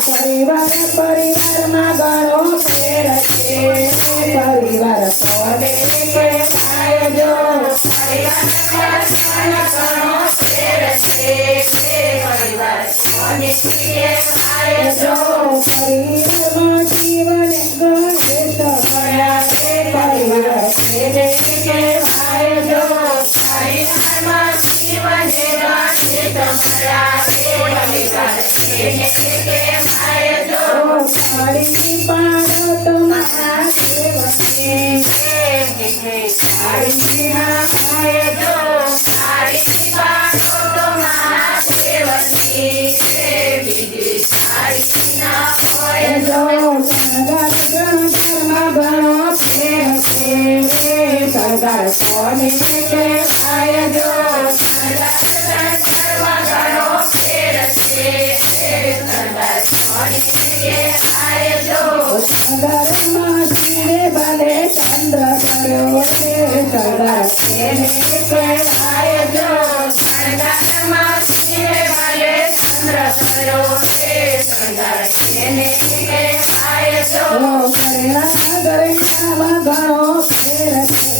પરિવાર પરિવાર માં ગણો પરિવાર પરિવાર જો અને સૂર્ય સહાય જો શરીરમાં જીવન ગણેશ ભણ્યા છે પરિવાર છે દેશને સહાય જો શરીરમાં જીવન ગણેશ તમારા છે પરિવાર છે દેશને સહાય જો શરીર પાડો તમારા છે વસ્તી છે દેશને સહાય સંસાર કોને કહેવાય જો ચંદ્રમાં જીરે ભલે ચંદ્ર કર્યો રે ચંદ્ર એને કહેવાય જો ચંદ્રમાં જીરે ભલે ચંદ્ર કર્યો રે ચંદ્ર એને કહેવાય જો કરેલા ગરણામાં ઘણો ફેર છે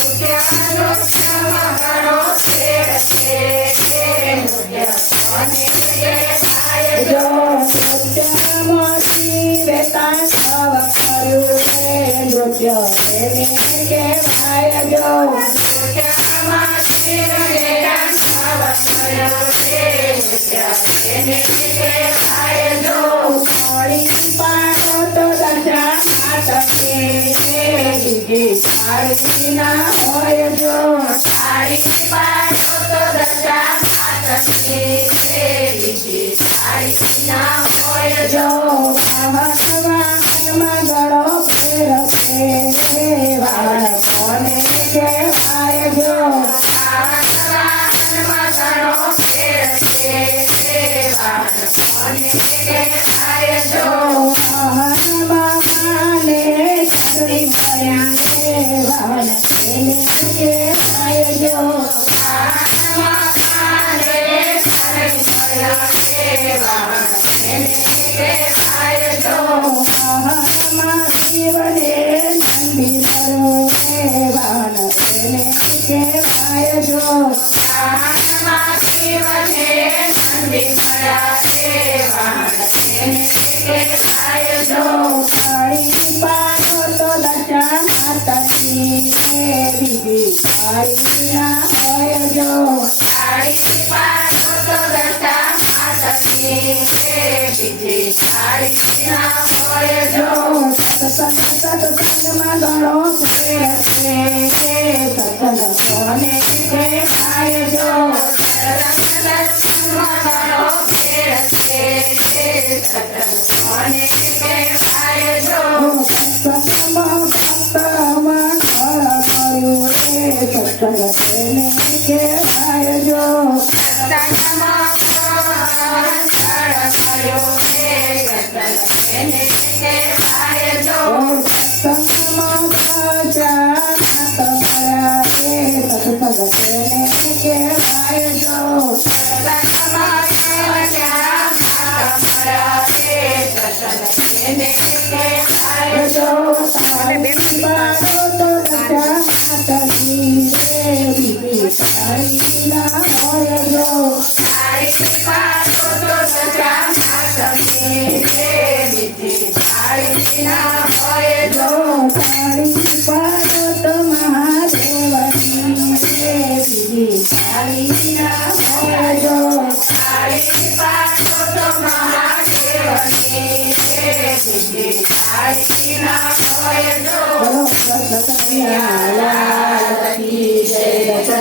ના હોય જો સાડી પાડો તો દશા માતસ્તી સાડી ના હોય જો સહસમાં ગળો ફેરશે છે આયજો Thank you. બેઠો કાળી પાનો તો દશા માતાજી ને બીજી કાળી ના હોય જો કાળી પાનો તો દશા માતાજી ને બીજી સતસંગ સતસંગમાં ગણો સતસંગ સતસંગમાં ગણો Hari Krishna, Hare Krishna, Hare Krishna, Porque el.